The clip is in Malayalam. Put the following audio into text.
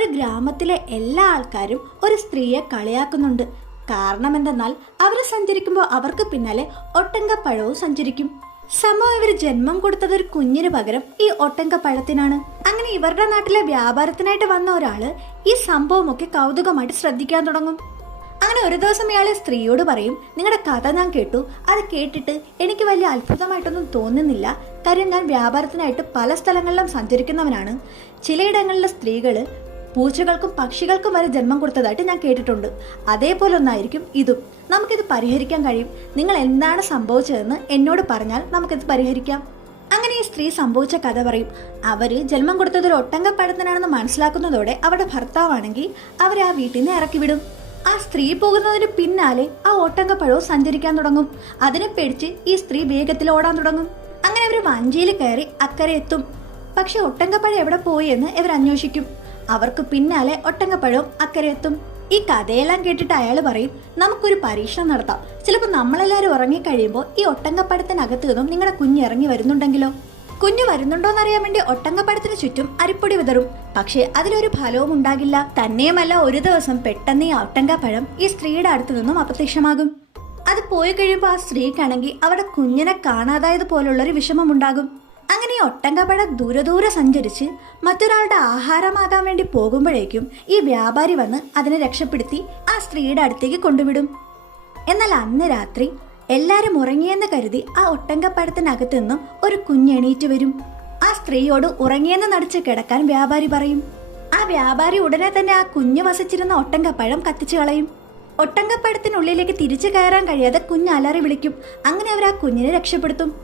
ഒരു ഗ്രാമത്തിലെ എല്ലാ ആൾക്കാരും ഒരു സ്ത്രീയെ കളിയാക്കുന്നുണ്ട്. കാരണം എന്തെന്നാൽ അവര് സഞ്ചരിക്കുമ്പോൾ അവർക്ക് പിന്നാലെ ഒട്ടങ്കപ്പഴവും സഞ്ചരിക്കും. സംഭവം ഇവർ ജന്മം കൊടുത്തത് ഒരു കുഞ്ഞിന് പകരം ഈ ഒട്ടങ്കപ്പഴത്തിനാണ്. അങ്ങനെ ഇവരുടെ നാട്ടിലെ വ്യാപാരത്തിനായിട്ട് വന്ന ഒരാള് ഈ സംഭവമൊക്കെ കൗതുകമായിട്ട് ശ്രദ്ധിക്കാൻ തുടങ്ങും. അങ്ങനെ ഒരു ദിവസം ഇയാളെ സ്ത്രീയോട് പറയും, നിങ്ങളുടെ കഥ ഞാൻ കേട്ടു, അത് കേട്ടിട്ട് എനിക്ക് വലിയ അത്ഭുതമായിട്ടൊന്നും തോന്നുന്നില്ല. കാര്യം ഞാൻ വ്യാപാരത്തിനായിട്ട് പല സ്ഥലങ്ങളിലും സഞ്ചരിക്കുന്നവനാണ്. ചിലയിടങ്ങളിലെ സ്ത്രീകള് പൂച്ചകൾക്കും പക്ഷികൾക്കും വരെ ജന്മം കൊടുത്തതായിട്ട് ഞാൻ കേട്ടിട്ടുണ്ട്. അതേപോലെ ഒന്നായിരിക്കും ഇതും. നമുക്കിത് പരിഹരിക്കാൻ കഴിയും. നിങ്ങൾ എന്താണ് സംഭവിച്ചതെന്ന് എന്നോട് പറഞ്ഞാൽ നമുക്കിത് പരിഹരിക്കാം. അങ്ങനെ ഈ സ്ത്രീ സംഭവിച്ച കഥ പറയും. അവര് ജന്മം കൊടുത്തത് ഒരു ഒട്ടങ്കപ്പഴത്തിനാണെന്ന് മനസ്സിലാക്കുന്നതോടെ അവരുടെ ഭർത്താവാണെങ്കിൽ അവരെ ആ വീട്ടിൽ നിന്ന് ഇറക്കി വിടും. ആ സ്ത്രീ പോകുന്നതിന് പിന്നാലെ ആ ഒട്ടങ്കപ്പഴവും സഞ്ചരിക്കാൻ തുടങ്ങും. അതിനെ പേടിച്ച് ഈ സ്ത്രീ വേഗത്തിൽ ഓടാൻ തുടങ്ങും. അങ്ങനെ അവർ വഞ്ചിയിൽ കയറി അക്കരെ എത്തും. പക്ഷെ ഒട്ടങ്കപ്പഴം എവിടെ പോയി എന്ന് ഇവർ അന്വേഷിക്കും. അവർക്ക് പിന്നാലെ ഒട്ടങ്കപ്പഴവും അക്കരെ എത്തും. ഈ കഥയെല്ലാം കേട്ടിട്ട് അയാൾ പറയും, നമുക്കൊരു പരീക്ഷണം നടത്താം. ചിലപ്പോൾ നമ്മളെല്ലാവരും ഉറങ്ങിക്കഴിയുമ്പോൾ ഈ ഒട്ടങ്കപ്പഴത്തിനകത്ത് നിന്നും നിങ്ങളുടെ കുഞ്ഞ് ഇറങ്ങി വരുന്നുണ്ടെങ്കിലോ? കുഞ്ഞു വരുന്നുണ്ടോന്നറിയാൻ വേണ്ടി ഒട്ടങ്കപ്പഴത്തിന് ചുറ്റും അരിപ്പൊടി വിതറും. പക്ഷെ അതിലൊരു ഫലവും ഉണ്ടാകില്ല. തന്നെയുമല്ല, ഒരു ദിവസം പെട്ടെന്ന് ഈ ഒട്ടങ്കപ്പഴം ഈ സ്ത്രീയുടെ അടുത്ത് നിന്നും അപ്രത്യക്ഷമാകും. അത് പോയി കഴിയുമ്പോൾ ആ സ്ത്രീക്കാണെങ്കിൽ അവരുടെ കുഞ്ഞിനെ കാണാതായത് പോലുള്ളൊരു വിഷമമുണ്ടാകും. അങ്ങനെ ഈ ഒട്ടങ്കപ്പഴം ദൂരെ സഞ്ചരിച്ച് മറ്റൊരാളുടെ ആഹാരമാകാൻ വേണ്ടി പോകുമ്പോഴേക്കും ഈ വ്യാപാരി വന്ന് അതിനെ രക്ഷപ്പെടുത്തി ആ സ്ത്രീയുടെ അടുത്തേക്ക് കൊണ്ടുവിടും. എന്നാൽ അന്ന് രാത്രി എല്ലാരും ഉറങ്ങിയെന്ന് കരുതി ആ ഒട്ടങ്കപ്പഴത്തിനകത്ത് നിന്നും ഒരു കുഞ്ഞ് എണീറ്റ് വരും. ആ സ്ത്രീയോട് ഉറങ്ങിയെന്ന് നടിച്ച് കിടക്കാൻ വ്യാപാരി പറയും. ആ വ്യാപാരി ഉടനെ തന്നെ ആ കുഞ്ഞ് വസിച്ചിരുന്ന ഒട്ടങ്കപ്പഴം കത്തിച്ചു കളയും. ഒട്ടങ്കപ്പഴത്തിനുള്ളിലേക്ക് തിരിച്ചു കയറാൻ കഴിയാതെ കുഞ്ഞ് അലറി വിളിക്കും. അങ്ങനെ അവർ ആ കുഞ്ഞിനെ രക്ഷപ്പെടുത്തും.